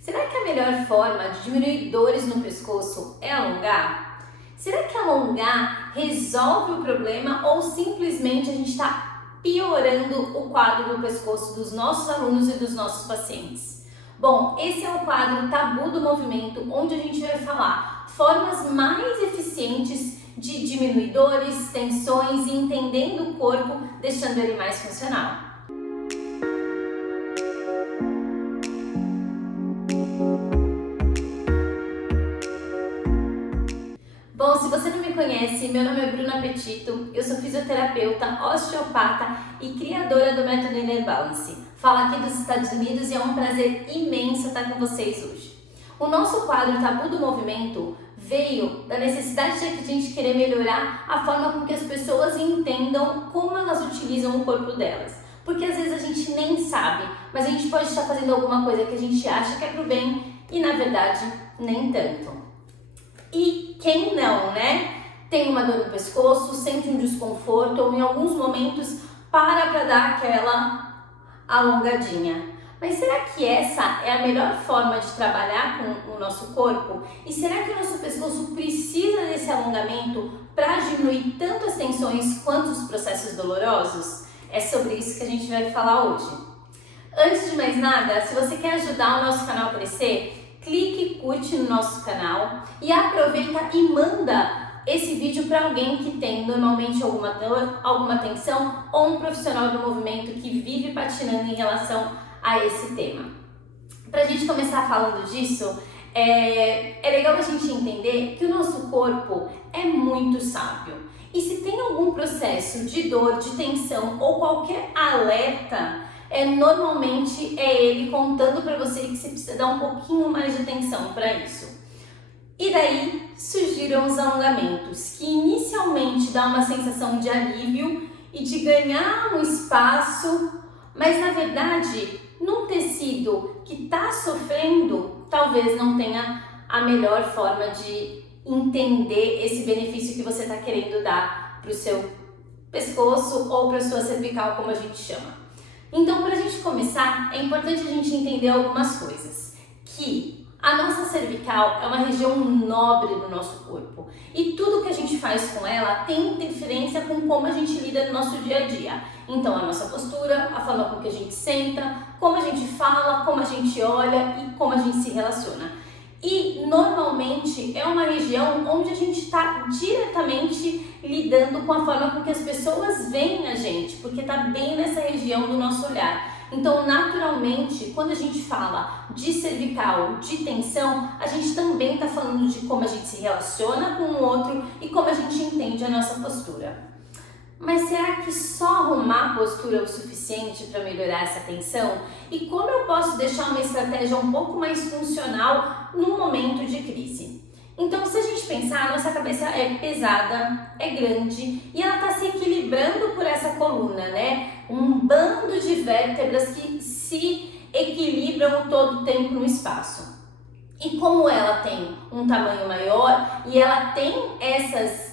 Será que a melhor forma de diminuir dores no pescoço é alongar? Será que alongar resolve o problema ou simplesmente a gente está piorando o quadro do pescoço dos nossos alunos e dos nossos pacientes? Bom, esse é o quadro Tabu do Movimento, onde a gente vai falar formas mais eficientes de diminuir dores, tensões e entendendo o corpo, deixando ele mais funcional. Bom, se você não me conhece, meu nome é Bruna Petito, eu sou fisioterapeuta, osteopata e criadora do método Inner Balance. Falo aqui dos Estados Unidos e é um prazer imenso estar com vocês hoje. O nosso quadro Tabu do Movimento veio da necessidade de a gente querer melhorar a forma com que as pessoas entendam como elas utilizam o corpo delas. Porque às vezes a gente nem sabe, mas a gente pode estar fazendo alguma coisa que a gente acha que é pro bem e na verdade nem tanto. E quem não, né? Tem uma dor no pescoço, sente um desconforto ou em alguns momentos para dar aquela alongadinha. Mas será que essa é a melhor forma de trabalhar com o nosso corpo? E será que o nosso pescoço precisa desse alongamento para diminuir tanto as tensões quanto os processos dolorosos? É sobre isso que a gente vai falar hoje. Antes de mais nada, se você quer ajudar o nosso canal a crescer, clique e curte no nosso canal e aproveita e manda esse vídeo para alguém que tem normalmente alguma dor, alguma tensão ou um profissional do movimento que vive patinando em relação a esse tema. Para a gente começar falando disso, é legal a gente entender que o nosso corpo é muito sábio. E se tem algum processo de dor, de tensão ou qualquer alerta, normalmente é ele contando para você que você precisa dar um pouquinho mais de atenção para isso. E daí surgiram os alongamentos, que inicialmente dá uma sensação de alívio e de ganhar um espaço, mas na verdade, num tecido que está sofrendo, talvez não tenha a melhor forma de entender esse benefício que você está querendo dar para o seu pescoço ou para a sua cervical, como a gente chama. Então, para a gente começar, é importante a gente entender algumas coisas. Que a nossa cervical é uma região nobre do nosso corpo e tudo que a gente faz com ela tem interferência com como a gente lida no nosso dia a dia. Então, a nossa postura, a forma com que a gente senta, como a gente fala, como a gente olha e como a gente se relaciona. E normalmente é uma região onde a gente está diretamente lidando com a forma com que as pessoas veem a gente, porque está bem nessa região do nosso olhar. Então, naturalmente, quando a gente fala de cervical, de tensão, a gente também está falando de como a gente se relaciona com o outro e como a gente entende a nossa postura. Mas será que só arrumar a postura é o suficiente para melhorar essa tensão? E como eu posso deixar uma estratégia um pouco mais funcional num momento de crise? Então, se a gente pensar, a nossa cabeça é pesada, é grande e ela está se equilibrando por essa coluna, né? Um bando de vértebras que se equilibram todo o tempo no espaço. E como ela tem um tamanho maior e ela tem essas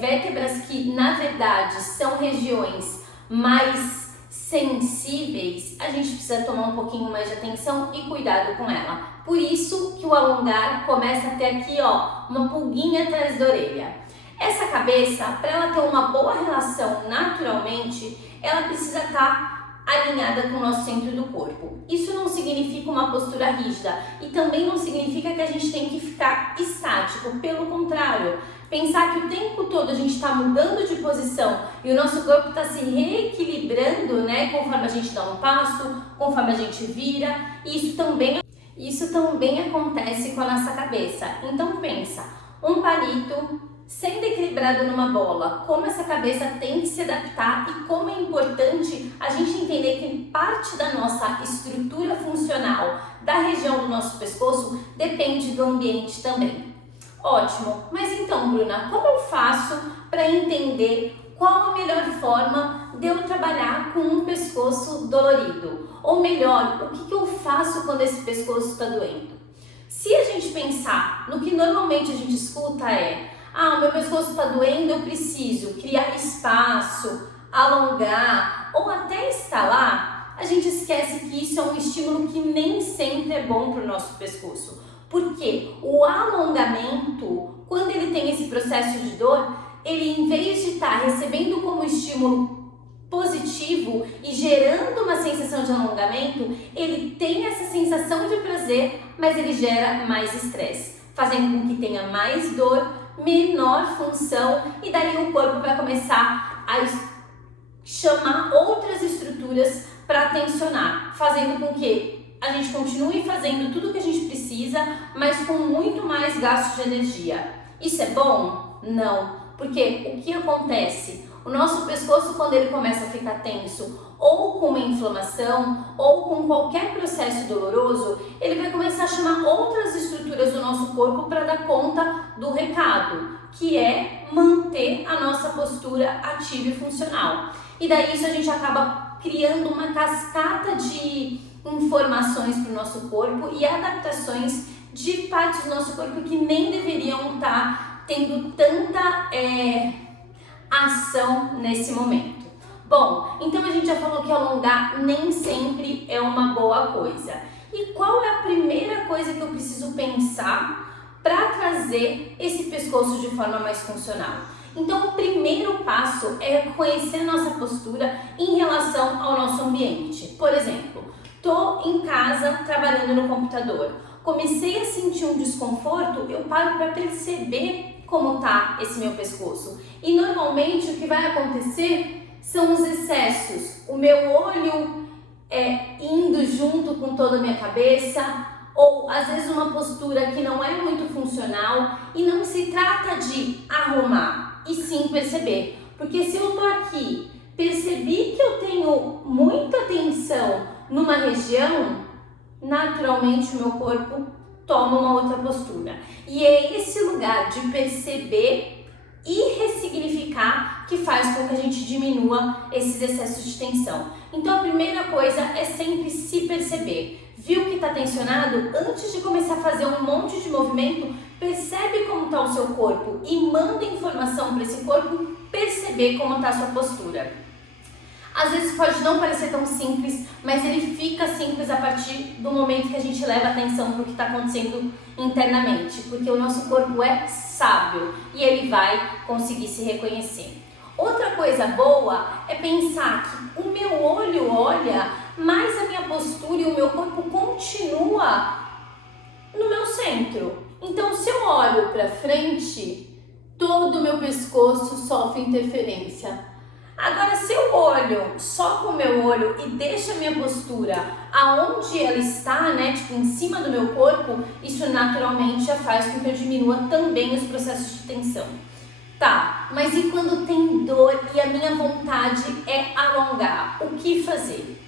vértebras que na verdade são regiões mais sensíveis, a gente precisa tomar um pouquinho mais de atenção e cuidado com ela. Por isso que o alongar começa a ter aqui, ó, uma pulguinha atrás da orelha. Essa cabeça, para ela ter uma boa relação naturalmente, ela precisa estar alinhada com o nosso centro do corpo. Isso não significa uma postura rígida e também não significa que a gente tem que ficar estático, pelo contrário. Pensar que o tempo todo a gente está mudando de posição e o nosso corpo está se reequilibrando, né? Conforme a gente dá um passo, conforme a gente vira. E isso também acontece com a nossa cabeça. Então pensa, um palito sendo equilibrado numa bola, como essa cabeça tem que se adaptar e como é importante a gente entender que parte da nossa estrutura funcional da região do nosso pescoço depende do ambiente também. Ótimo, mas então, Bruna, como eu faço para entender qual a melhor forma de eu trabalhar com um pescoço dolorido? Ou melhor, o que eu faço quando esse pescoço está doendo? Se a gente pensar no que normalmente a gente escuta o meu pescoço está doendo, eu preciso criar espaço, alongar ou até estalar, a gente esquece que isso é um estímulo que nem sempre ele é bom para o nosso pescoço. Porque o alongamento, quando ele tem esse processo de dor, ele, em vez de estar recebendo como estímulo positivo e gerando uma sensação de alongamento, ele tem essa sensação de prazer, mas ele gera mais estresse, fazendo com que tenha mais dor, menor função, e daí o corpo vai começar a chamar outras estruturas para tensionar, fazendo com que a gente continue fazendo tudo o que a gente precisa, mas com muito mais gasto de energia. Isso é bom? Não. Porque o que acontece? O nosso pescoço, quando ele começa a ficar tenso, ou com uma inflamação, ou com qualquer processo doloroso, ele vai começar a chamar outras estruturas do nosso corpo para dar conta do recado, que é manter a nossa postura ativa e funcional. E daí isso a gente acaba criando uma cascata de informações para o nosso corpo e adaptações de partes do nosso corpo que nem deveriam estar tendo tanta ação nesse momento. Bom, então a gente já falou que alongar nem sempre é uma boa coisa. E qual é a primeira coisa que eu preciso pensar para trazer esse pescoço de forma mais funcional? Então o primeiro passo é conhecer nossa postura em relação ao nosso ambiente. Por exemplo, estou em casa trabalhando no computador, comecei a sentir um desconforto, eu paro para perceber como tá esse meu pescoço. E normalmente o que vai acontecer são os excessos. O meu olho indo junto com toda a minha cabeça, ou às vezes uma postura que não é muito funcional, e não se trata de arrumar, e sim perceber. Porque se eu tô aqui, percebi que eu tenho muita tensão numa região, naturalmente o meu corpo toma uma outra postura. E é esse lugar de perceber e ressignificar que faz com que a gente diminua esses excessos de tensão. Então a primeira coisa é sempre se perceber. Viu que está tensionado? Antes de começar a fazer um monte de movimento, percebe como está o seu corpo e manda informação para esse corpo perceber como está a sua postura. Às vezes pode não parecer tão simples, mas ele fica simples a partir do momento que a gente leva atenção para o que está acontecendo internamente, porque o nosso corpo é sábio e ele vai conseguir se reconhecer. Outra coisa boa é pensar que o meu olho olha, mas a minha postura e o meu corpo continua no meu centro. Então, se eu olho para frente, todo o meu pescoço sofre interferência. Agora, se eu olho só com o meu olho e deixo a minha postura aonde ela está, né, tipo em cima do meu corpo, isso naturalmente já faz com que eu diminua também os processos de tensão. Tá, mas e quando tem dor e a minha vontade é alongar? O que fazer?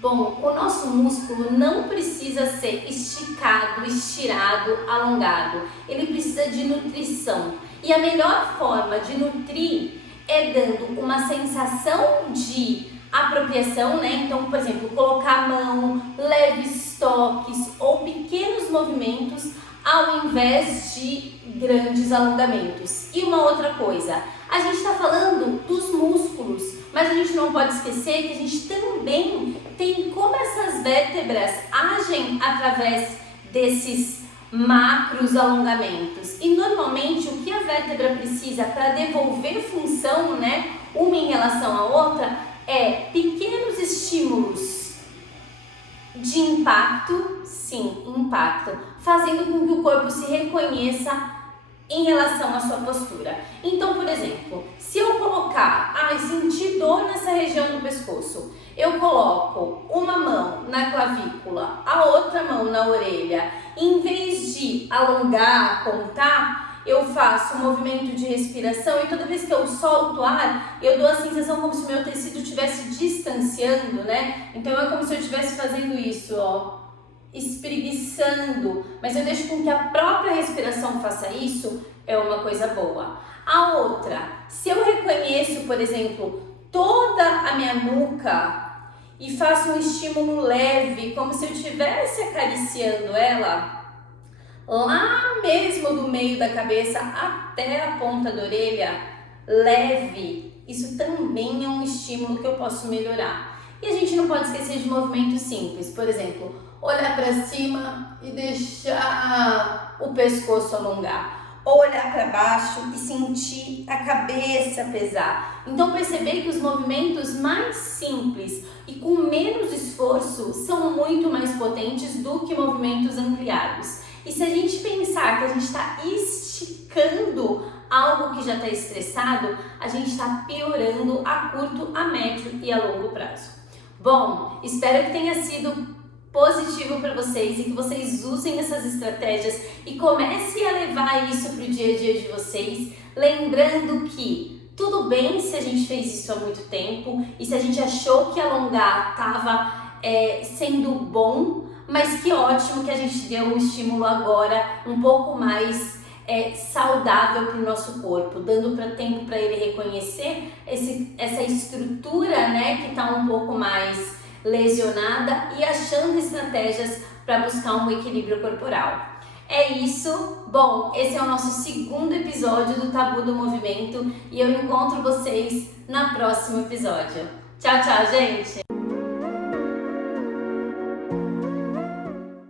Bom, o nosso músculo não precisa ser esticado, estirado, alongado. Ele precisa de nutrição. E a melhor forma de nutrir é dando uma sensação de apropriação, né? Então, por exemplo, colocar a mão, leves toques ou pequenos movimentos ao invés de grandes alongamentos. E uma outra coisa, a gente está falando dos músculos, mas a gente não pode esquecer que a gente também tem como essas vértebras agem através desses macros alongamentos. E normalmente o que a vértebra precisa para devolver função, né, uma em relação à outra, é pequenos estímulos de impacto, sim, impacto, fazendo com que o corpo se reconheça em relação à sua postura. Então, por exemplo, se eu colocar, sentir dor nessa região do pescoço, eu coloco uma mão na clavícula, a outra mão na orelha, em vez de alongar, contar, eu faço um movimento de respiração e toda vez que eu solto o ar, eu dou a sensação como se o meu tecido estivesse distanciando, né? Então é como se eu estivesse fazendo isso, ó, espreguiçando, mas eu deixo com que a própria respiração faça isso, é uma coisa boa. A outra, se eu reconheço, por exemplo, toda a minha nuca e faço um estímulo leve, como se eu estivesse acariciando ela, lá mesmo do meio da cabeça até a ponta da orelha, leve, isso também é um estímulo que eu posso melhorar. E a gente não pode esquecer de movimentos simples, por exemplo, olhar para cima e deixar o pescoço alongar, ou olhar para baixo e sentir a cabeça pesar. Então perceber que os movimentos mais simples e com menos esforço são muito mais potentes do que movimentos ampliados. E se a gente pensar que a gente está esticando algo que já está estressado, a gente está piorando a curto, a médio e a longo prazo. Bom, espero que tenha sido positivo para vocês e que vocês usem essas estratégias e comecem a levar isso para o dia a dia de vocês, lembrando que tudo bem se a gente fez isso há muito tempo e se a gente achou que alongar estava sendo bom, mas que ótimo que a gente deu um estímulo agora um pouco mais saudável para o nosso corpo, dando tempo para ele reconhecer essa estrutura, né, que está um pouco mais lesionada e achando estratégias para buscar um equilíbrio corporal. É isso. Bom, esse é o nosso segundo episódio do Tabu do Movimento e eu encontro vocês no próximo episódio. Tchau, tchau, gente!